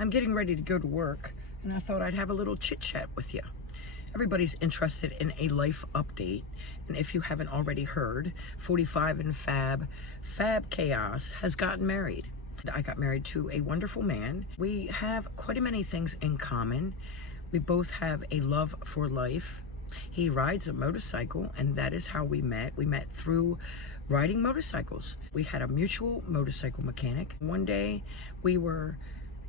I'm getting ready to go to work, and I thought I'd have a little chit chat with you. Everybody's interested in a life update, and if you haven't already heard, 45 and FabKaos has gotten married. I got married to a wonderful man. We have quite a many things in common. We both have a love for life. He rides a motorcycle, and that is how we met. We met through riding motorcycles. We had a mutual motorcycle mechanic. One day we were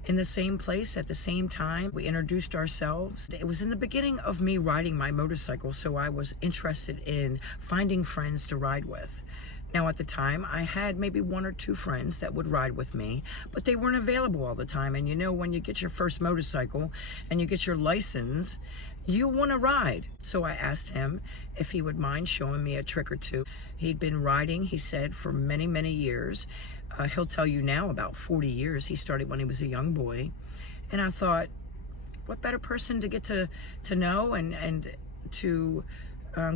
in the same place at the same time. We introduced ourselves. It was in the beginning of me riding my motorcycle, so I was interested in finding friends to ride with. Now at the time, I had maybe one or two friends that would ride with me, but they weren't available all the time. And you know, when you get your first motorcycle and you get your license, you want to ride. So I asked him if he would mind showing me a trick or two. He'd been riding, he said, for many, many years. He'll tell you now about 40 years. He started when he was a young boy. And I thought, what better person to get to know and to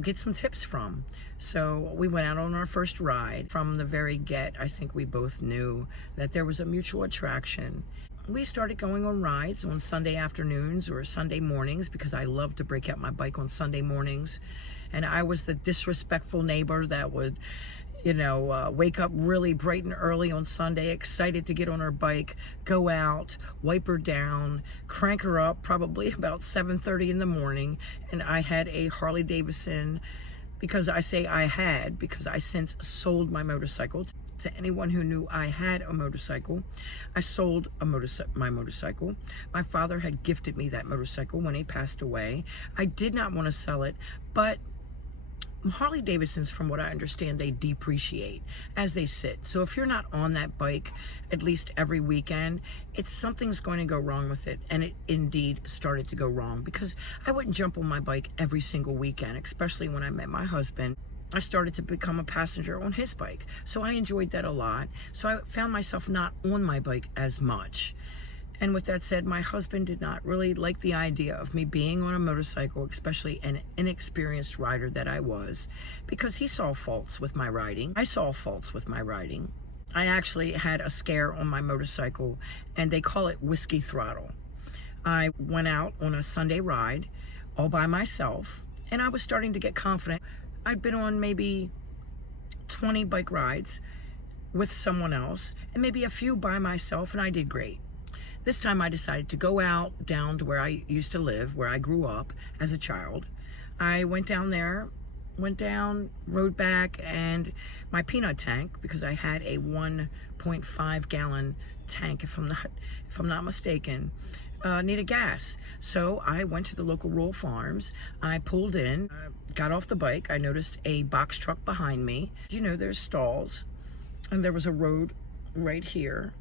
get some tips from. So we went out on our first ride. From the very get, I think we both knew that there was a mutual attraction. We started going on rides on Sunday afternoons or Sunday mornings, because I love to break out my bike on Sunday mornings. And I was the disrespectful neighbor that would, you know, wake up really bright and early on Sunday, excited to get on her bike, go out, wipe her down, crank her up, probably about 7:30 in the morning. And I had a Harley Davidson, because I say I had, because I since sold my motorcycle. To anyone who knew I had a motorcycle, I sold my motorcycle. My father had gifted me that motorcycle when he passed away. I did not want to sell it, but Harley Davidsons, from what I understand, they depreciate as they sit. So if you're not on that bike at least every weekend, something's going to go wrong with it. And it indeed started to go wrong, because I wouldn't jump on my bike every single weekend, especially when I met my husband. I started to become a passenger on his bike. So I enjoyed that a lot. So I found myself not on my bike as much. And with that said, my husband did not really like the idea of me being on a motorcycle, especially an inexperienced rider that I was, because he saw faults with my riding. I saw faults with my riding. I actually had a scare on my motorcycle, and they call it whiskey throttle. I went out on a Sunday ride all by myself, and I was starting to get confident. I'd been on maybe 20 bike rides with someone else, and maybe a few by myself, and I did great. This time I decided to go out down to where I used to live, where I grew up as a child. I went down there, rode back, and my peanut tank, because I had a 1.5 gallon tank, if I'm not mistaken, needed gas. So I went to the local rural farms. I pulled in, got off the bike. I noticed a box truck behind me. You know, there's stalls, and there was a road right here.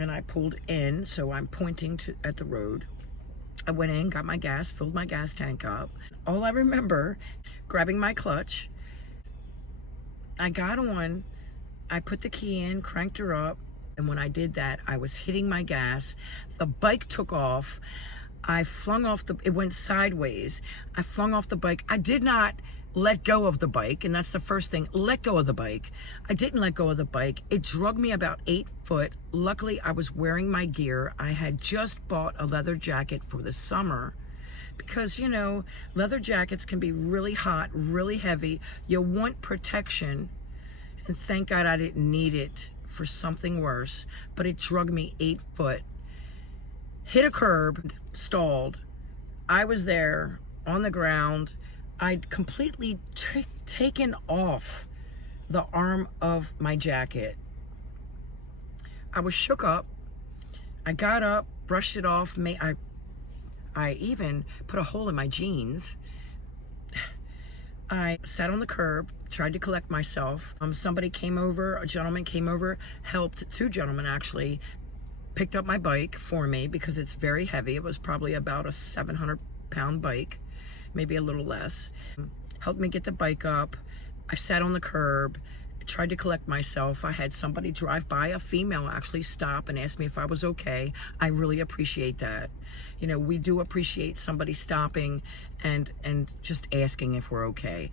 And I pulled in, so I'm pointing at the road. I went in, got my gas, filled my gas tank up. All I remember, grabbing my clutch, I got on, I put the key in, cranked her up, and when I did that, I was hitting my gas. The bike took off. I flung off it went sideways. I flung off the bike. I did not let go of the bike, and that's the first thing, let go of the bike. I didn't let go of the bike. It dragged me about 8 foot. Luckily, I was wearing my gear. I had just bought a leather jacket for the summer, because, you know, leather jackets can be really hot, really heavy. You want protection, and thank God I didn't need it for something worse, but it dragged me 8 foot. Hit a curb, stalled. I was there on the ground. I'd completely taken off the arm of my jacket. I was shook up. I got up, brushed it off. I even put a hole in my jeans. I sat on the curb, tried to collect myself. Somebody came over, a gentleman came over, helped, 2 gentlemen actually, picked up my bike for me, because it's very heavy. It was probably about a 700-pound bike, maybe a little less. Helped me get the bike up. I sat on the curb, tried to collect myself. I had somebody drive by, a female actually, stop and ask me if I was okay. I really appreciate that. You know, we do appreciate somebody stopping and just asking if we're okay.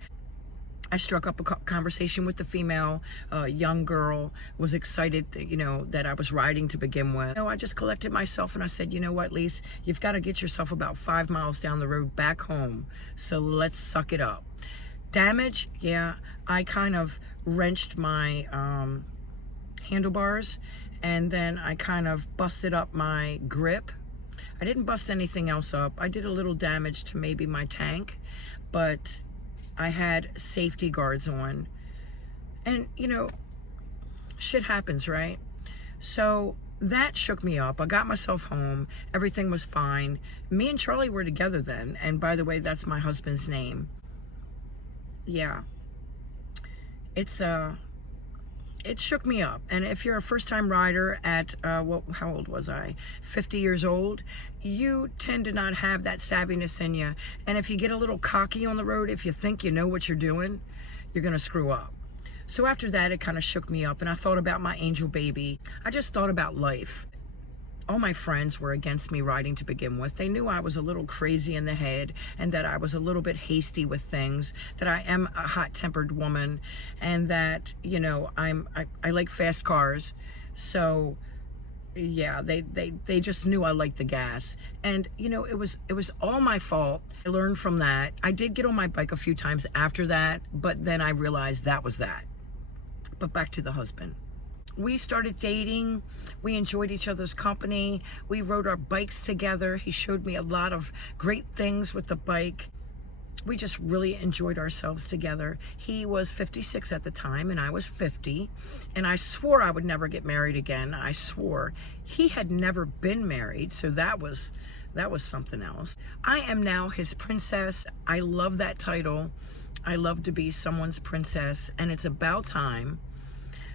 I struck up a conversation with the female, young girl, was excited that, you know, that I was riding to begin with. You know, I just collected myself and I said, you know what, Lise, you've got to get yourself about 5 miles down the road back home. So let's suck it up. Damage, yeah, I kind of wrenched my handlebars, and then I kind of busted up my grip. I didn't bust anything else up. I did a little damage to maybe my tank, but I had safety guards on. And, you know, shit happens, right? So that shook me up. I got myself home. Everything was fine. Me and Charlie were together then. And by the way, that's my husband's name. Yeah. It shook me up. And if you're a first-time rider at, how old was I? 50 years old, you tend to not have that savviness in you. And if you get a little cocky on the road, if you think you know what you're doing, you're gonna screw up. So after that, it kind of shook me up, and I thought about my angel baby. I just thought about life. All my friends were against me riding to begin with. They knew I was a little crazy in the head and that I was a little bit hasty with things, that I am a hot-tempered woman, and that, you know, I like fast cars. So yeah, they just knew I liked the gas. And, you know, it was all my fault. I learned from that. I did get on my bike a few times after that, but then I realized that was that. But back to the husband. We started dating. We enjoyed each other's company. We rode our bikes together. He showed me a lot of great things with the bike. We just really enjoyed ourselves together. He was 56 at the time and I was 50. And I swore I would never get married again. I swore. He had never been married, so that was something else. I am now his princess. I love that title. I love to be someone's princess, and it's about time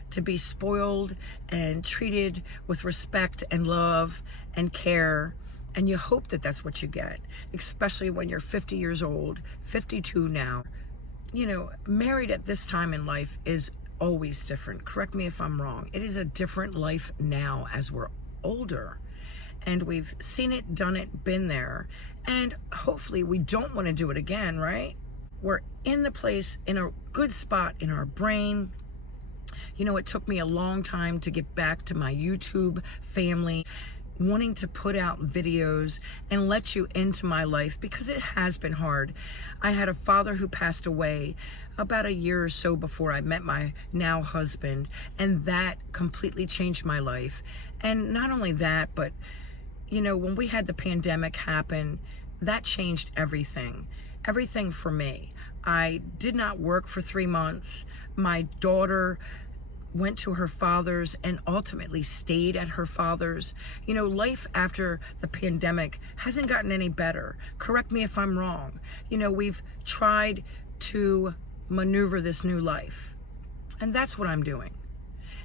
to be spoiled and treated with respect and love and care. And you hope that that's what you get, especially when you're 50 years old, 52 now. You know, married at this time in life is always different. Correct me if I'm wrong. It is a different life now as we're older. And we've seen it, done it, been there. And hopefully we don't want to do it again, right? We're in the place, in a good spot in our brain. You know, it took me a long time to get back to my YouTube family, wanting to put out videos and let you into my life, because it has been hard. I had a father who passed away about a year or so before I met my now husband, and that completely changed my life. And not only that, but, you know, when we had the pandemic happen, that changed everything. Everything for me. I did not work for 3 months. My daughter went to her father's and ultimately stayed at her father's. You know, life after the pandemic hasn't gotten any better. Correct me if I'm wrong. You know, we've tried to maneuver this new life, and that's what I'm doing.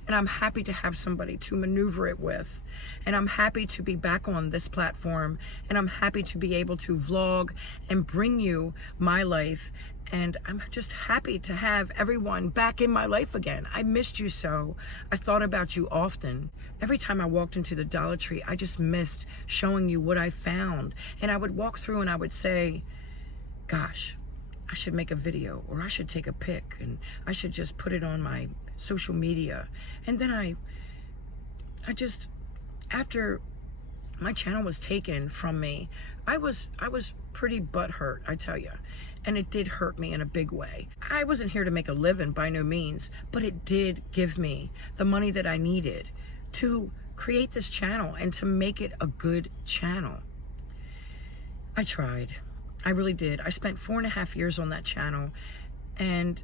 And I'm happy to have somebody to maneuver it with. And I'm happy to be back on this platform. And I'm happy to be able to vlog and bring you my life. And I'm just happy to have everyone back in my life again. I missed you so. I thought about you often. Every time I walked into the Dollar Tree, I just missed showing you what I found. And I would walk through and I would say, gosh, I should make a video, or I should take a pic, and I should just put it on my social media. And then I just, after my channel was taken from me, I was pretty butthurt, I tell you. And it did hurt me in a big way. I wasn't here to make a living by no means, but it did give me the money that I needed to create this channel and to make it a good channel. I tried. I really did. I spent 4.5 years on that channel, and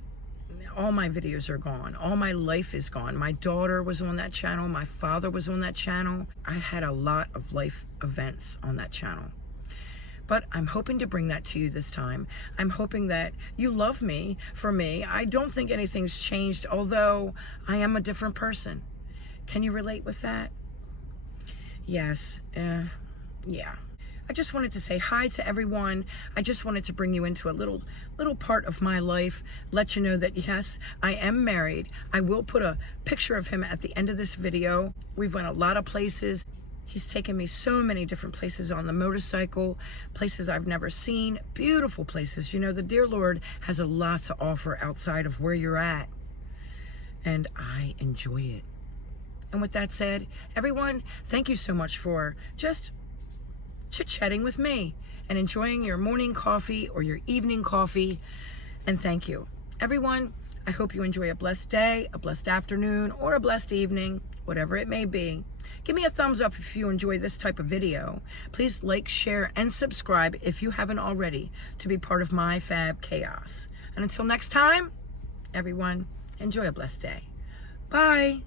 all my videos are gone. All my life is gone. My daughter was on that channel. My father was on that channel. I had a lot of life events on that channel. But I'm hoping to bring that to you this time. I'm hoping that you love me for me. I don't think anything's changed, although I am a different person. Can you relate with that? Yes. Yeah. I just wanted to say hi to everyone. I just wanted to bring you into a little part of my life, let you know that yes, I am married. I will put a picture of him at the end of this video. We've went a lot of places. He's taken me so many different places on the motorcycle, places I've never seen, beautiful places. You know, the dear Lord has a lot to offer outside of where you're at, and I enjoy it. And with that said, everyone, thank you so much for just chit-chatting with me and enjoying your morning coffee or your evening coffee. And thank you. Everyone, I hope you enjoy a blessed day, a blessed afternoon, or a blessed evening, whatever it may be. Give me a thumbs up if you enjoy this type of video. Please like, share, and subscribe if you haven't already to be part of my FabKaos. And until next time, everyone, enjoy a blessed day. Bye.